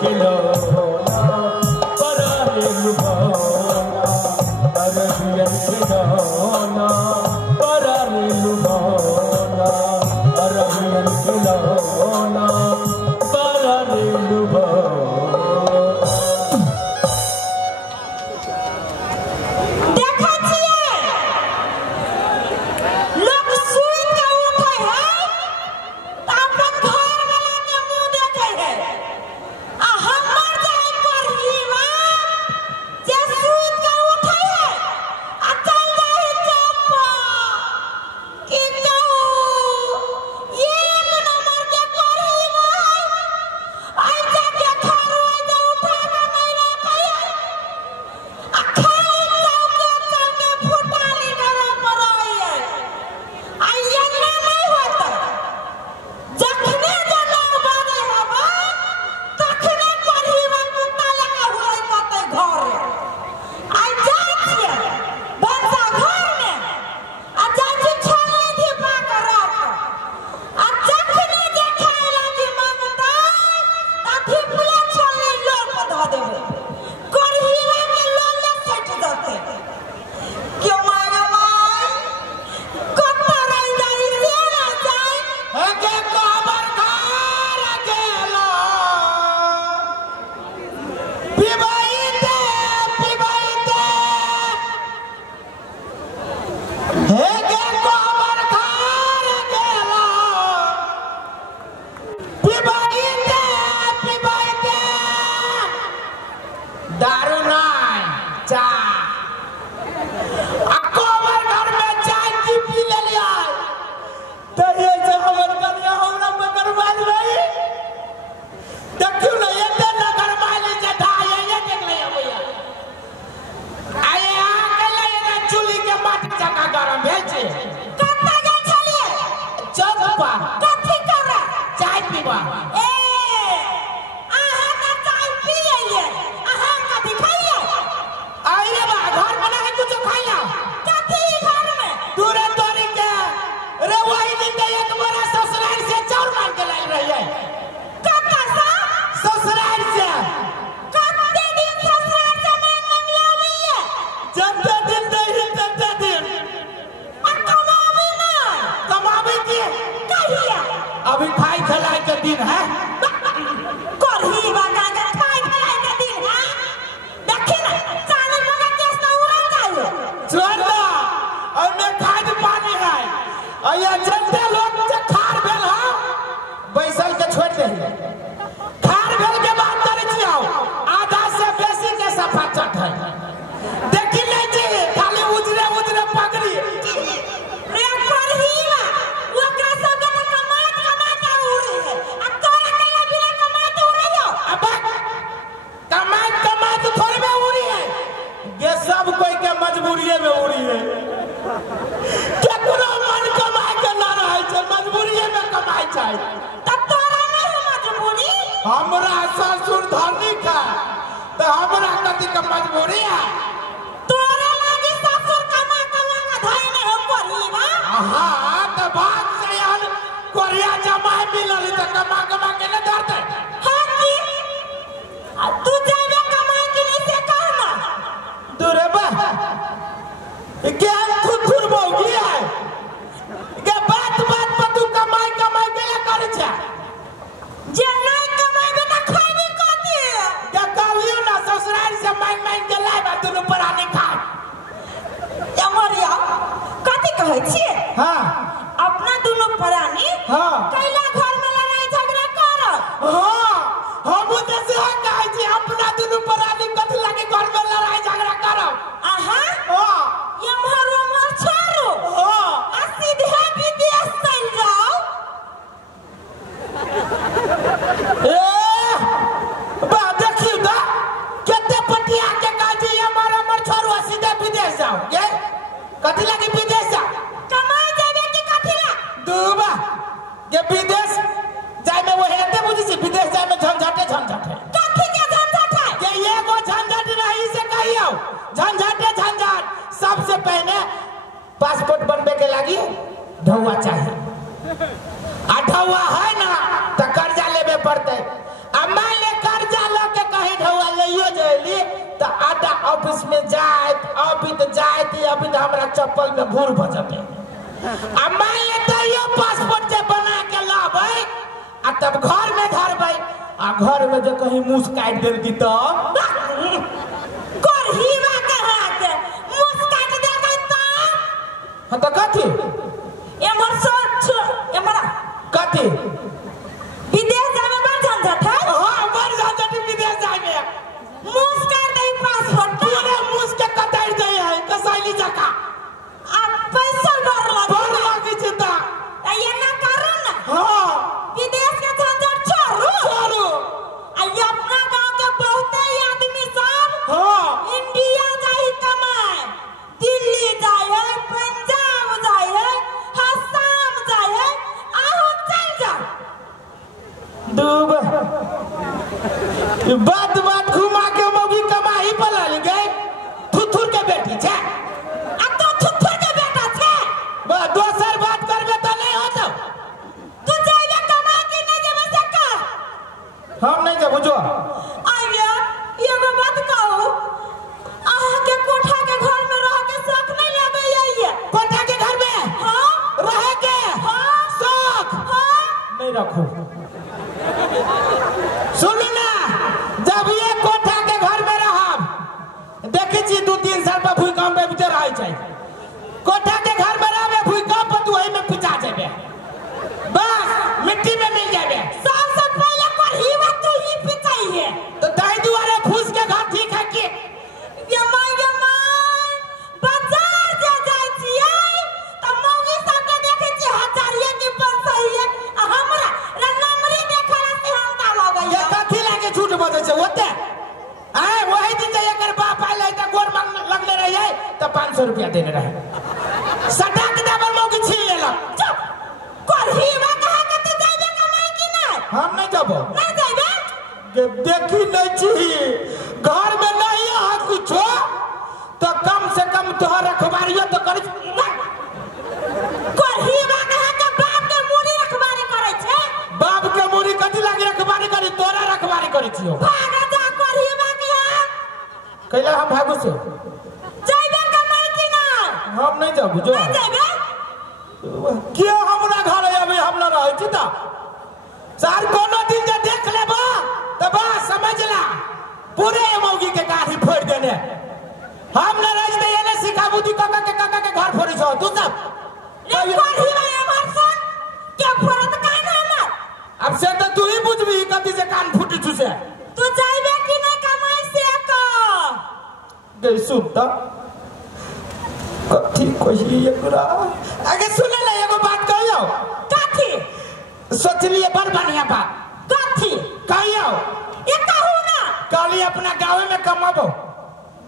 खिलौना पराए लुभाना अरबियन खिलौना पराए लुभाना अरबियन खिलौना पराए लुभाना। अभी खाई खलाई के दिन है करही बागा के खाई खलाई के दिन है देखी ना चावल मगा केस तो उड़ा जाए छोड़ दो और खाद पानी है अया जनता लोग जे खार भेल हो बैसल के छोड़ दे खार भेल के बात करे छियो आधा से बेसी के सफा चट है देखी ले जी खाली उजरे उजरे पगड़ी रे करही बा ओकरा सब के कमात उड़ी है आ तोरा कला बिना कमात उड़ी हो अब कमात थोड़ी में उड़ी है ये सब कोई के मजबूरी में उड़ी है केकरो मन कमाए के ना रहे छै मजबूरी में कमाई छै त तोरा नहीं मजबूरी हमरा ससुर धनी का तो हमरा कथी के मजबूरी है तोरा लागी ससुर कमा कमा के धई नहीं हो करही बा हां तो बात से यार कोरिया जमाई मिलल त कमा कमा के न धरते हां की आ तू जाबे कमाई के लिए से कहना दूरे बा क्या खुद मौगी है के बात बात पर तू कमाई कमाई के करे छ जे नहीं कमाई त खाइबे कथी क्या कहलियो ना ससुराल से मांग मांग के लाए बा दुनु परानी खा एमरिया कथी कहै छिए हां अपना दोनों परानी हां कैला घर में लड़ाई झगड़ा कर हां हम तो से कहै छी अपना दुनु परानी कथी लागे घर में लड़ाई झगड़ा करब आहा हां ये मर छोड़ो हां आ सीधे विदेश चल जाओ ए बा देखियो दा केते पटिया के काजी हमर छोरो सीधे विदेश जाओ ये कथी लागे विदेश जा कमाई जाबे के कथी ला दूबा ये विदेश जाय में वो हेते बुझी छी विदेश जाय में झंझटे कथी चप्पल में भूर भजते अम्मा ये तैयो पासपोर्ट जे बना के लाबै आ तब घर में धरबै आ घर में जो कहीं मुंह काट देल की तब करहीवा कहा के मुंह काट देबै तब हां त कथि एमर सोच एमरा कथि विदेश जाने बड़ झंझट है हां बड़ झंझट विदेश जाए में मुंह काट दे पासपोर्ट पूरे मुंह के कटाई दे है कसैली जका आ पैसा बड़ लागे छै त ये ना करू ना हां विदेश के झंझट छोड़ू आ ये अपना गांव के बहुते आदमी सब हां इंडिया जाई कमाए दिल्ली जाए पंजाब जाए असम जाए आहू चल जा दूब बात घुमा के मोगी कमाई पलाल गए थुथुर के बेटी छै आ तो थुथुर के बेटा छे बा दोसर बात करबे त नहीं होत तू जाइबे कमाए कि नहीं जेबे से का हम नहीं जब जो आइया एगो बात कहू आहा के कोठा के घर में रह के शौक नहीं लेबे ये कोठा के घर में हां रहे के हां शौक हां नहीं रखो सुन ना जब ये कोठा के घर में रहब देखी छी 2-3 साल पर भूकंप में भीतर रह जाए कोठा के घर में रहबे भूकंप पर तू वही में पिचा जेबे बस मिट्टी में मिल जाबे सबसे पहले करहीवा तू ही पिचाई है तो ताई दुआरे फूस के घर ठीक है कि ये माय बाजार जा जाई छियै त मौगी सब के देखे छी हजारिया के पंसाइए हमरा रनमरी देखे से हमका ये लगैया कथी लागे झूठ बजे छै ओते आए वही दिन जे एकर बाप आइले त गोर मांग लगले रहिए त 500 रुपया देने रहे सटा के डबल मौगी छीन लेलक चुप करहीवा कहा के तू जाइबे कमाई कि नहीं हम नहीं जाबो नहीं जाइबे देखी नहीं छी घर में नहीं है कुछो तो कम से कम तोहर रखवारियो तो कर करहीवा कहा के बाप के मुड़ी रखवारी करे छै बाप के मुड़ी कथी लागे रखवारी करी तोरा रखवारी करी छियो भागा जा करहीवा के कैला हम भागू से जाइबे कमाई कि नहीं हम नहीं जाबू जो नहीं जाइबे के हमरा घर आबे हम ना रहै छी त सार कोनो दिन जे देख लेबो त बस समझ ला पूरे मौगी के गाड़ी फोड़ देने हम न रह दे एने सिखाबू दी काका के घर फोड़ी छौ तू सब रे करहीवा हमर सुन के फरत कान हमर अब से तो तू ही बुझबी कथी से कान फूटी छु से तू जाइबे कि नहीं कमाई से का गई सुन त कथी कही एकरा आगे सुने ले एगो बात कहियो कथी सोचलिए बड़ बढ़िया बात कथी कहियो ये कहू ना काली अपना गांव में कमाबो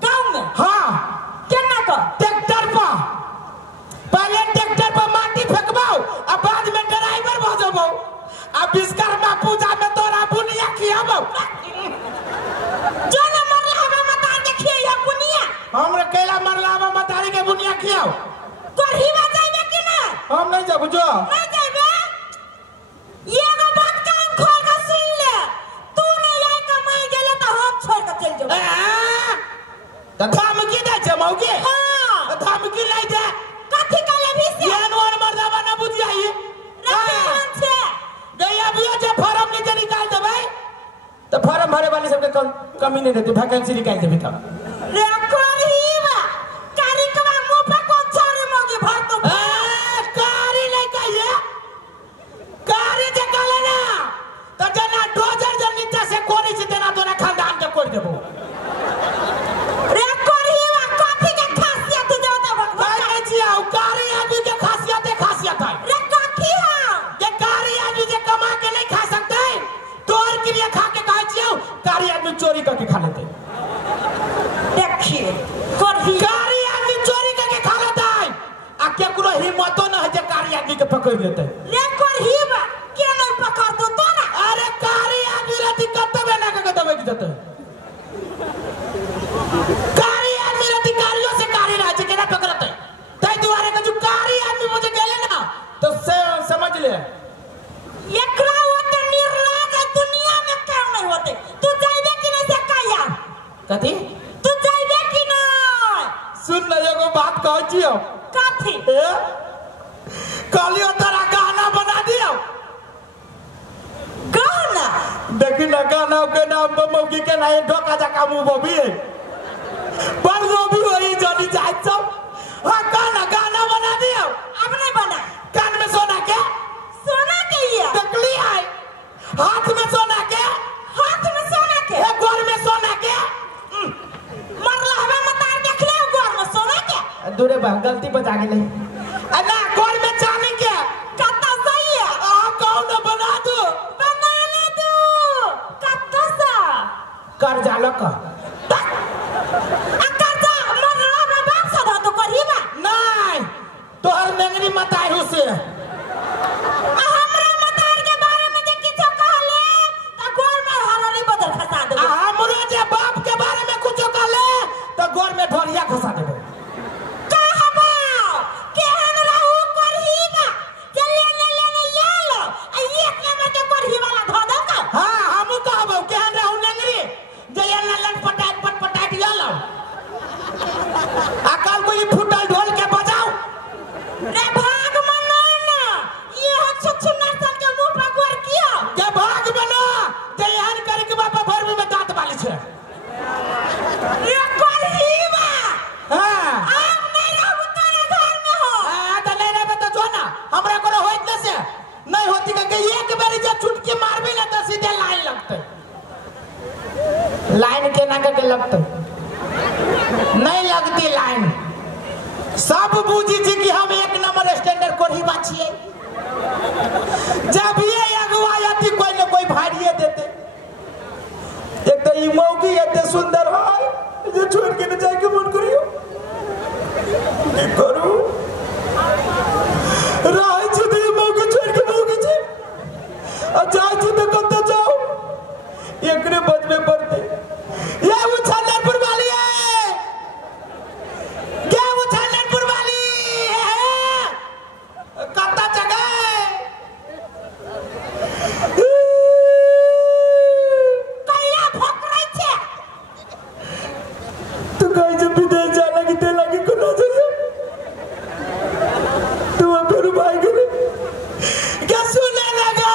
गांव में हां केना क ट्रैक्टर पर पहले ट्रैक्टर पर माटी फेंकबो आ बाद में ड्राइवर भ जबो आ विश्वकर्मा पूजा में तोरा बुनिया खियाबो जो न मरला हमें मता देखिए या बुनिया हमरा कैला मरला में मतारी के बुनिया खियाओ करहीवा जाइबे कि नहीं हम नहीं जाबू जो नहीं जाइबे ये ना बात कान खोल के सुन ले तू नहीं आई कमाई गेले त हम छोड़ के चल जाऊ त धमकी दे छै मौगी हां धमकी लै दे कथी करे भी से ये नोर मर्दावा न बुझियाई रखन छे गया बिया जे फॉर्म नीचे निकाल देबै त फॉर्म भरे वाले सबके कमी नहीं रहती वैकेंसी निकाल देबै त रे करहीवा कारिकवा मुंह पे को छोरे मौगी भर तो कारी नहीं कहिए कारी जे कहले ना त जना डोजर जे नीचे से कोरी छै तेना तोरा खानदान के कोर देबो रे करहीवा कथी के खासियत जो दे भगवान कहै छी आ कारी आदमी के खासियत है रे कथी है ये कारी आदमी जे कमा के नहीं खा सकते तोर के लिए खा के कहै छी कारी आदमी चोरी करके खा लेते देखिए करही कारी आदमी चोरी करके खा लेता है आ केकरो हिम्मतो न है जे कारी आदमी के पकड़ लेते रे करहीवा के नहीं पकड़ दो तो ना अरे कारी आदमी रहती कतबे ना के दबे के देते कारी आदमी रहती कारियों से कारी रह जे केना पकड़ते तै दुआरे के जो कारी आदमी मुझे गेले ना तो समझ ले एकरा होते निर्लाज दुनिया में क्यों नहीं होते तू जाइबे कि नहीं से का यार कथी तू जाइबे कि नहीं सुन ले एगो बात बात कह जियो काथी कालियो तारा गाना बना दियो गाना देखी ना गाना के नाम पर मौगी के ना ढोका जाका मुंह बबी है पर वो भी वही जानी जाए सब हाँ गाना गाना बना दियो अब नहीं बना कान में सोना के ये टकली आए हाथ में सोना के गोर में सोना के मरला हमें मतार देख ले गोर में सोना के दूरे बा गलती बता के नहीं ना गोर में चांदी के कत्ता सही है कौन बना दो कत्ता सा कर जालो का कर्जा मरला में बाप से दो तो करी बा नहीं तोहर नेंगरी मताई हुसे हमरा मतार के बारे में जे किछो कहले त गोर में हराली बदल खसा दे हमरो जे बाप के बारे में कुछ कहले तो गोर में ढोरिया खसा देबे कहबा केहन रहू करही बा चले ले यालो आ एक नंबर के करही वाला धो दो का हां हम कहबो केहन रहू नेंगरी जे ये ललन पटाट यालो अकाल कोई फुटल ढोल के बजाओ रे भाग मनो ना ये छुछु नसल के मुंह पर गोर किया के भाग बना जे यान करे के बापा भर में दांत वाली छे ये करही बा हां अब नहीं रहू तेरे घर में हो तो नहीं रहे तो जो ना हमरा को होइत न से नहीं होती के एक बार जे चुटकी मारबी ना तो सीधे लाइन लगते लाइन के ना के लगते नहीं लगती लाइन सब बूझी थी कि हम एक नंबर स्टैंडर्ड को ही बाछिए जब ये अगुवायती कोई न कोई भाड़िए देते एक तो ई मौगी एते सुंदर है जे छोड़ के न जाए के मन करियो की करू राय छुदी मौगी छोड़ के मौगी छी आ जाए छी तो कत जाओ एकरे बज में पड़ते ये उछलनपुर वाली है क्या उछलनपुर वाली है कत जगह कहिया भोकरै छे तू कहीं जब विदेश जाना की तेला की को ना जाइए तू फिर भाई करे क्या सुनने लगा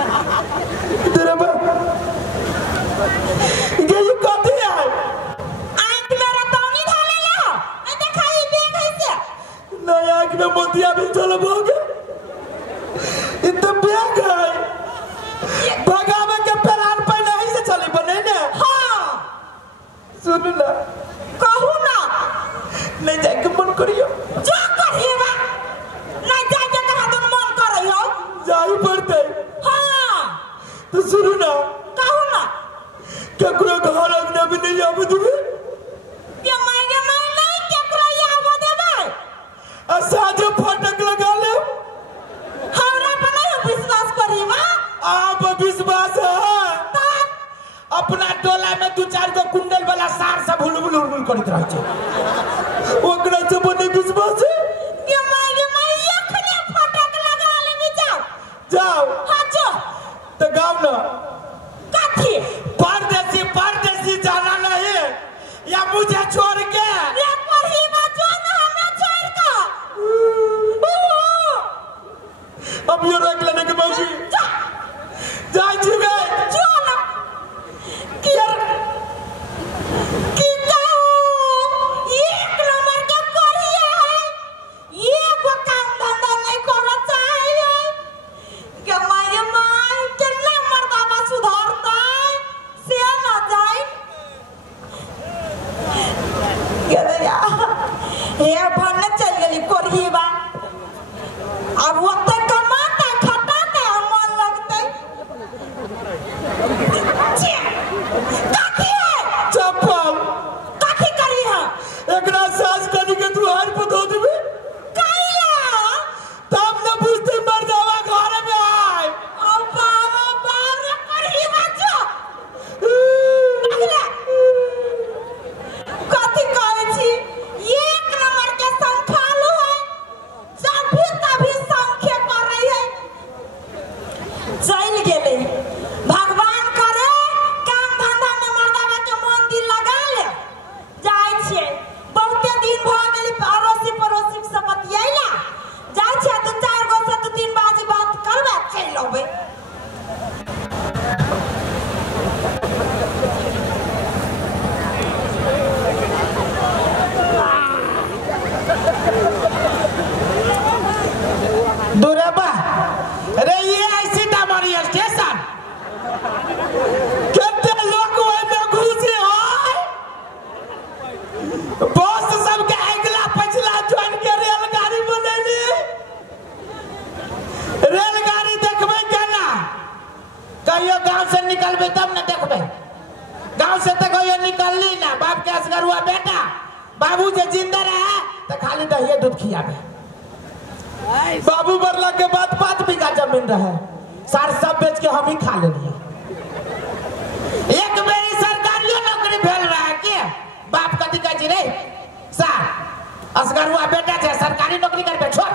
तेरे बा ये कथी है आंख में रतौनी ढाले ला ए देखाई बेग ऐसे नया आंख में मोतिया भी चल बोगे इतना बेग है भगावे के पेरान पे नहीं से चले बने ने हां सुन ना कहू ना नहीं जाके मन करियो जो करिए बा नहीं जाए के कहा तो मन करइयो जाई पड़ते हां तो सुन ना कहू ना केकरो घर अंगना भी नहीं आवे देबे के मांगे नहीं केकरो आवे देबे आ साजो फटक लगा ले हमरा पर नहीं विश्वास करी बा आप विश्वास है अपना टोला में दो चार गो कुंडल वाला सार सब हुलबुल हुलबुल करत रह छे ओकरा से बने विश्वास है के मांगे एखने फटक लगा ले जाओ हां जो तो गाँव ना काठी परदेसी जाना नहीं या मुझे छोड़ के रे करही बा जो ना हमें छोड़ का अब ये रख लेने के मौकी जाए छी गए जो ना कि एक नंबर के करिए है ये को काम धंधा नहीं करना चाहिए के माये मां कितना मर्दावा सुधारता है से ना जाए के यार ये भरने चल गेली करही बा अब वो तक कमाता खटाता मन लगते बेटा बाबू जे जिंदा रहे तो खाली दही दूध खियाबे। बाबू मरला के बाद 5 बीघा जमीन रहे, सार सब बेच के हम ही खा लेलिए। एक मेरी सरकारी नौकरी भेल रहा के बाप कथी कह जी रे सार असगरुआ बेटा छे सरकारी नौकरी करबे छोड़।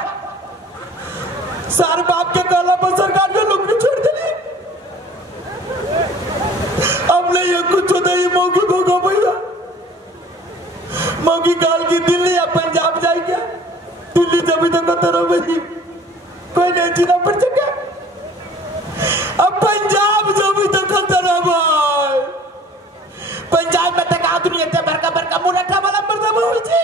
सार बाप के कहला पर सरकारी नौकरी छोड़ देली। अब नहीं ये कुछ नहीं मौगी भोगो भैया। मौगी काल की दिल्ली या पंजाब जाएगा, दिल्ली जब तक कतरो भाई कोई नहीं जीना पड़ सके। अब पंजाब जब तक कतरो भाई पंजाब में तक आदमी इतने बड़का मुरठा वाला मर्दा होई छे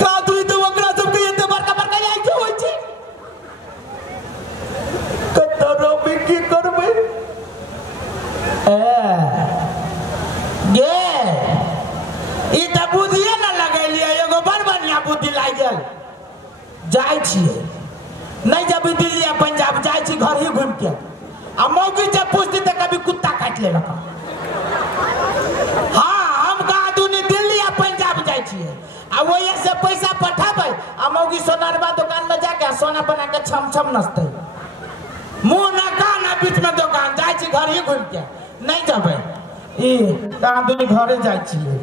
का तू तो वकरा सब के इतने बड़का आई के होई छे कतरो भी की करबे। ये ई त बुद्धिए न लगैलिए, एगो बड़ बढ़िया बुद्धि लाग गेल। जाय छिए नहीं जब दिल्ली या पंजाब जाय छी घर ही घूम के आ मौगी जब पूछती त कभी कुत्ता काट लेलक। हाँ हम कहा दुनी दिल्ली या पंजाब जाय छिए आ वही से पैसा पठाबे आ मौगी सोनारबा दुकान में जाके सोना बना के छम नचते। मुंह ना कान बीच में दुकान जाय छी घर ही घूम के नहीं जाबे ई ता दुनी घरे जाय छिए।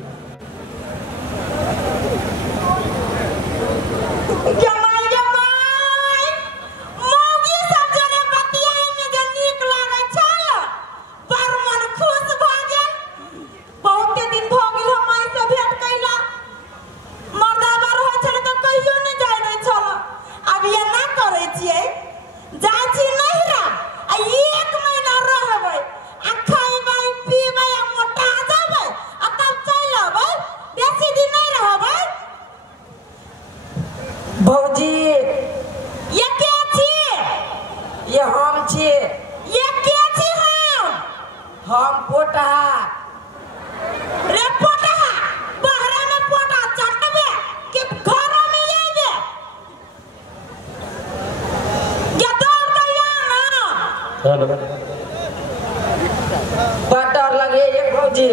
बटर लगे एक भौजी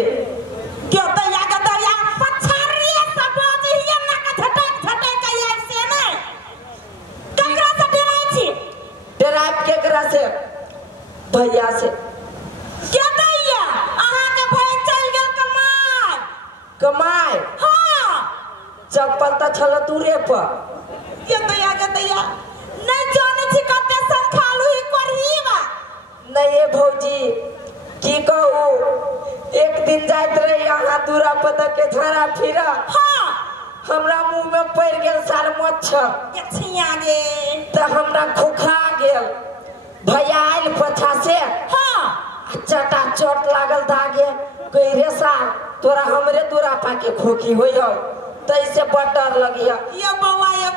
क्यों तो या पछारिए सब बाजे हिया ना का झटक के ऐसे नहीं ककरा से डराई छी डराई केकरा से भैया से क्या दैया आहा के भाई चल गेल कमाई हां चप्पल त छल दूरे पर के दैया नहीं जाने छी कते सन खालू ही करहीबा नहीं भौजी की कहू एक दिन जात रहे यहाँ दूरा पता के धरा फिरा हाँ हमरा मुंह में पड़ गेल सार मच्छर छिया गे त हमरा खोखा गेल भैया आइल पछा से हाँ चटा चोट लागल धागे कही रे सार तोरा हमरे दूरा पाके खोखी होई हो तैसे बटर लगिया ये बौआ ये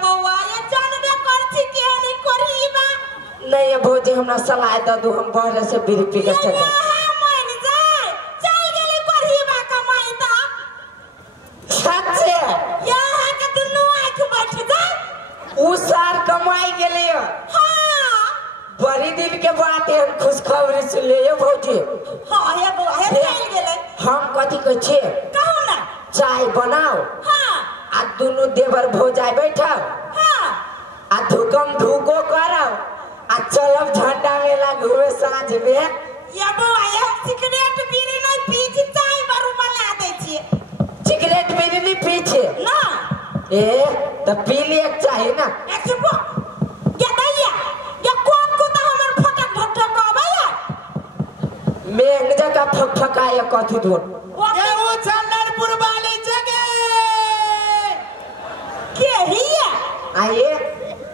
जानबे कर छी के नहीं करहीबा नहीं भौजी हमरा सलाह द दू हम बहरे से बीड़ी पी के चले सार कमाई गेले बड़ी दिन के बाद हम खुशखबरी सुनले भौजी। हां हे बौआ हे चल गेले हम कथि कह छे कहू ना चाय बनाओ हां आ दोनों देवर भौजाई बैठा हां आ धुकम धुको करो आ चलब झंडा मेला घूमे साँझ में। या बौआ ये सिगरेट बीड़ी नहीं पी चाय बारू बना दे छी सिगरेट बीड़ी नहीं पी छे ना ए त पी ले चाहिए ना एक चुप क्या दैया ये कौन को त हमर फटक फटक आवे मेघ जका फकफकाए कथि धोन ये वो चंदनपुर वाली जगह के हिया आइए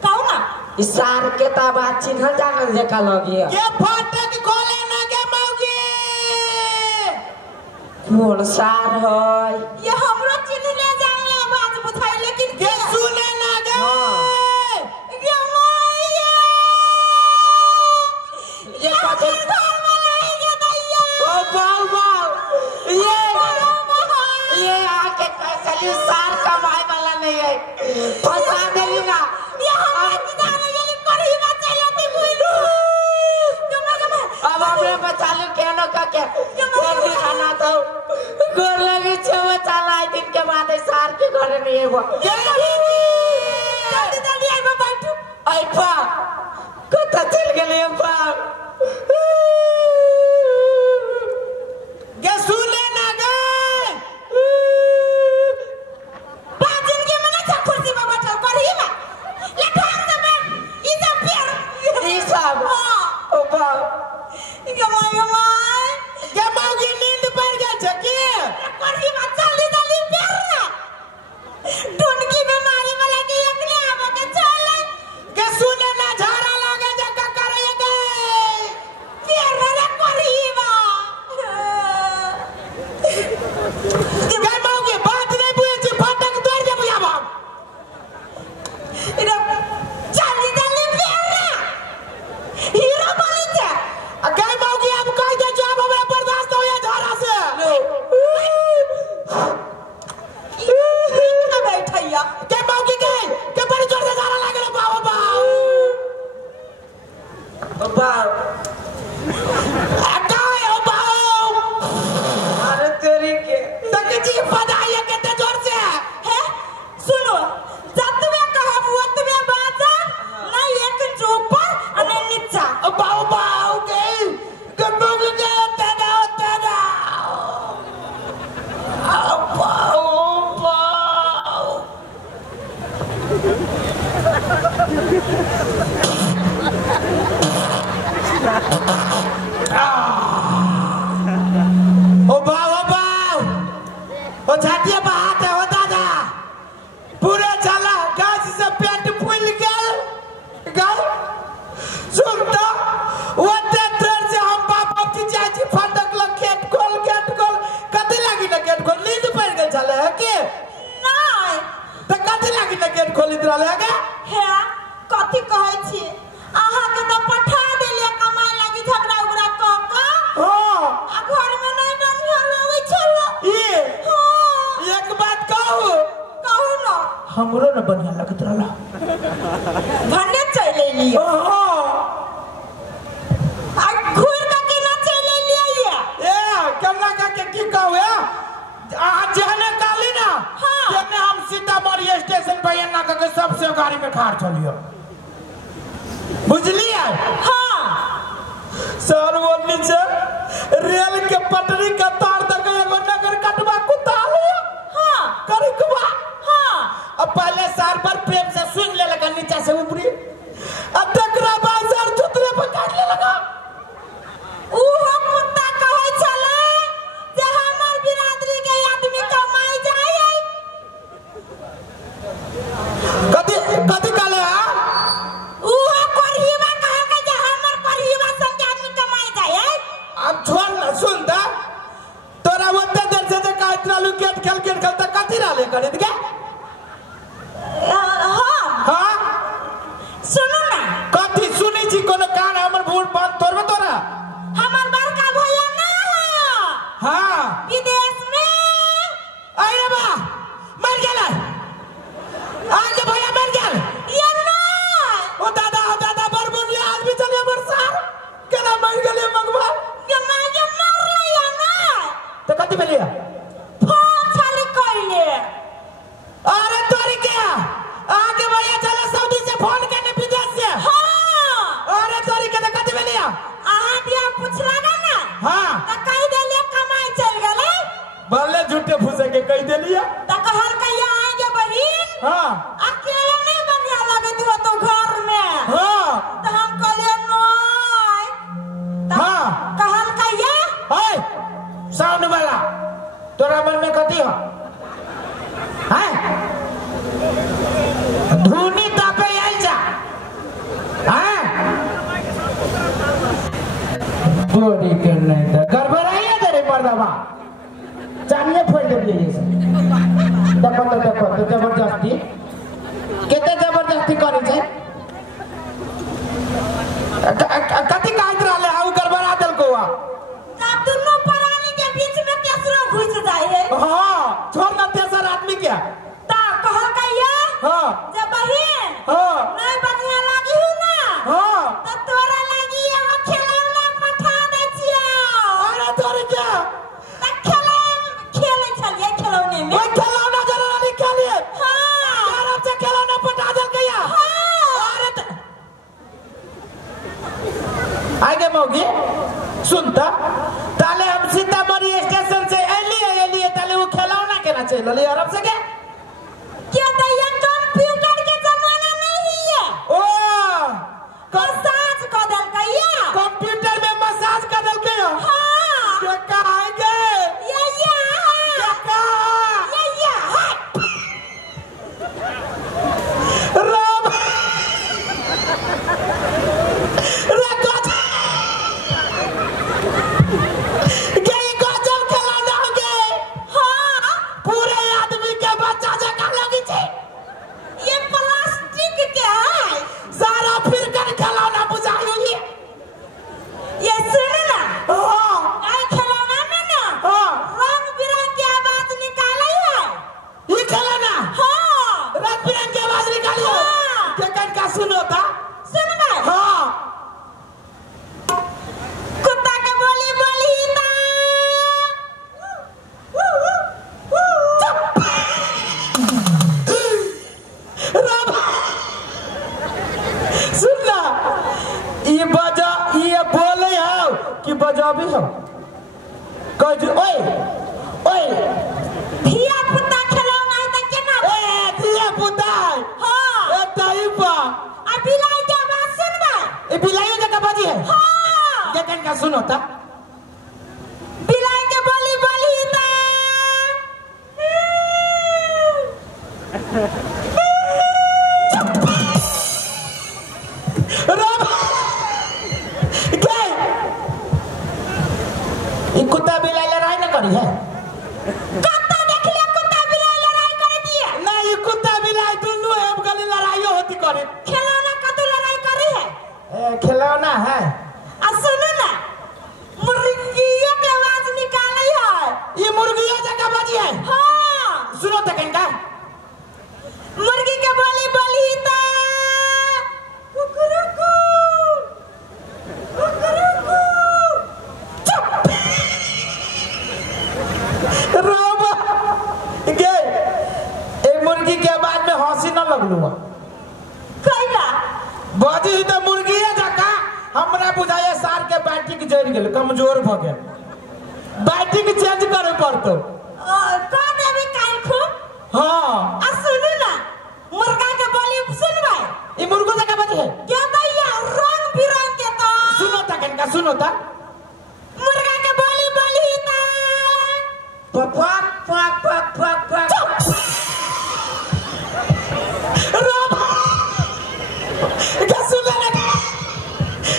कहू ना इसार के ता बात चिन्हल जानल जका लगिए ये फटक खोले ना के मौगी कौन सार है ये हमरो चिन्ह ले जान ले बात बुझाई लेकिन के सुने ना गे ये माया ये कथि घर वाला है दैया ओ बाऊ ये आके कैसली सार कमाए वाला नहीं है फंसा देली ना ये हमरा जान गेली करही बा चलती बुझू अब हमरे बचा ले केनो का के खाना तो गोर लगी छे घरे नहीं एबो जल्दी जल्दी आइबो बैठू आइबा कता चल गेले बा गे सुने ना गे बाजिन के मने छ कुर्सी में बैठो करही में ले ठाक से बैठ ई सब पेर ई सब ओ बा गे मौगी नींद पड़ गेल छ की करही में जल्दी जल्दी पेर ना ढूंढकी बीमारी वाला के एकले आवे के चले गे सुने ना झाड़ा लागे जे का करे गे पेर रे करही में गे मौगी बात नहीं बुझे छी फटक तोड़ दे बुझा बाप इधर जल्दी जल्दी पेर ना हीरो बनी छे गे मौगी अब कह दे जो अब हमरा बर्दाश्त हो या झाड़ा से ना बैठैया गे मौगी के बड़ी जोर से झाड़ा लागे रे बाबा बा काय हो बाऊ अरे तेरी के तक जी बधाई कितने जोर से है सुनो जतवे कहब ओतवे बाजा नहीं एक इंच ऊपर और नहीं नीचा बाऊ बाऊ के मौगी के तेरा बाऊ बाऊ ओ बाऊ ओ छातिया बहाते हो दादा पूरे चला गाछ से पेट फूल गल सुन तो ओते तर से हम बाप की चाची फटक ल गेट खोल कथि लागी न गेट खोल नींद पड़ गेल छले है के नहीं त कथि लागी न गेट खोलित रहले है है कथि कहै छी आहा के तो पठा देलिए कमाई लागी झगड़ा उगड़ा क हां आ घर में नहीं बढ़िया लागे छलो ये हां एक बात कहू न हमरो न बढ़िया लगत रहला भन्ने चले लियो हां आ घूर के केना चले लियो ए केना का के की कहू आ जहने काली ना हाँ। तेने हम सीतामढ़ी स्टेशन पे एना के सबसे गाड़ी में खाड़ चलियो बुझलिए हां सर वो नीचे रेल के पटरी का तार तक एगो नगर कटवा कुत्ता लियो हां करी कुबा हां अब पहले सार पर प्रेम से सुन ले लगा नीचे से ऊपरी अब तकरा बाद सर चुतरे पर काट ले लगा उहो कुत्ता कहै छले जे हमर बिरादरी के आदमी कमाई जाय कथि काले है उहो करहीवा कहै के जे हमर करहीवा सब के आदमी कमाई जाय अब छोड़ ना सुन दा तोरा ओते देर से जे कहत रहलू गेट खेल त कथि रहले करित के हां हां सुनो ना कथि सुनी छी कोनो कान हमर भूल बात तोरबे तोरा हमर बड़का भैया ना है हां विदेश में अरे बा मर गेल आगे भैया मर गेल ये ना ओ दादा बड़ बुढ़िया आदमी चले बरसार केना मर गेले भगवान ये मागे मर लिया ना तो कथि भेलिया फोन छले कइले अरे तोरी के आगे भैया चले सऊदी से फोन करने विदेश से हां अरे तोरी के तो कथि भेलिया आहा दिया पूछला ना हां त कह देले कमाई चल गेले भले झूठे फूसे के कह देलिया त कहल कहिया आगे बहिन हां अकेले नहीं बढ़िया लगे तो घर में हां त हम कहले नहीं हां कहल कहिया हाय साउंड वाला तोरा मन में कथि हो हैं धुनी तापे आइल जा हैं बोडी के नहीं था गड़बड़ाइए दे रे मर्दवा चाहिए फोड़ दे ये सब देखो तो जबरदस्ती केते जबरदस्ती करे छै कथि कहत रहले आ उ गड़बड़ा देलको आ जब दोनों प्राणी के बीच में केसरो घुस जाए है हां छोड़ ना तेसर आदमी के ता कहल कहिया हां जे बहिन हां नहीं बढ़िया लागी हो ना हां त तोरा लागी एगो खिलौना पठा दे छियो अरे तोरी के त खेले छलिए खिलौने में ओए खिलौना जरा निकालिए सुनता ताले हम सीतामढ़ी स्टेशन से एलिए ताले वो खिलौना के ना चल ले अरब से क्या दैया कंप्यूटर के जमाना नहीं है ओ मसाज कर दल कहिया कंप्यूटर में मसाज कर दल के हां क्या कहेंगे ये क्या ये राम बजाबी हम कह ओए ओए धिया पुता खिलौना है त केना ए धिया पुता हां ए टाइपा आ बिलाई के आवाज सुनबा ए बिलाई जगह बाजी है हां ये कन का सुनो ता बिलाई के बोली ता कुत्ता बिलाई लड़ाई न करी है कत्ता देख ले कुत्ता बिलाई लड़ाई कर दिया नहीं कुत्ता बिलाई दोनों हम गली लड़ाई होती करे खिलौना कत्ता लड़ाई करी है खिलौना है आ सुनो ना मुर्गियों के आवाज निकाले है ये मुर्गियों जगह बाजी है हां सुनो तक इनका मुर्गी के बोली ता कुकुरुकु कुकुरुकु रोबा के ए मुर्गी के बाद में हंसी न लगलू कइला बाजी तो मुर्गी है जका हमरा बुझाए सार के बैटरी जड़ गेल कमजोर भ गेल बैटरी चेंज करे पड़तो कौन अभी काल खूब हां आ सुनो ना मुर्गा के बोली सुनबा ई मुर्गो जका बाजी है क्या दैया रंग बिरंग के तो सुनो तक इनका सुनो ता मुर्गा के बोली ता पक पक पक पक पक पक रोबा क्या सुन ले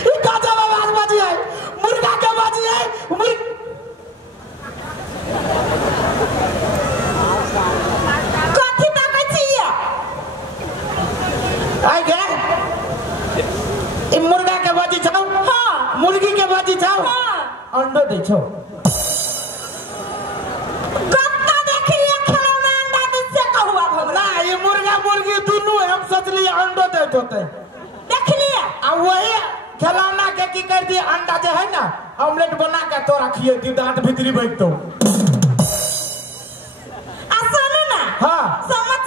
ये काजा आवाज बाजी है मुर्गा के बाजी है कथि ताकै छिया आई गे ई मुर्गा के बाजी छौ हां मुर्गी के बाजी छौ हां अंडो दे छौ कत्ता देख लिया खिलौना अंडा दे से कहवा हमरा ना ये मुर्गा मुर्गी दोनों हम सोचली अंडो देत होते देख लिया आ वही खिलौना के की कर दी अंडा जे है ना ऑमलेट बना के तोरा खिए दी दांत भीतरी बैठतो आ सुनो ना हां समझ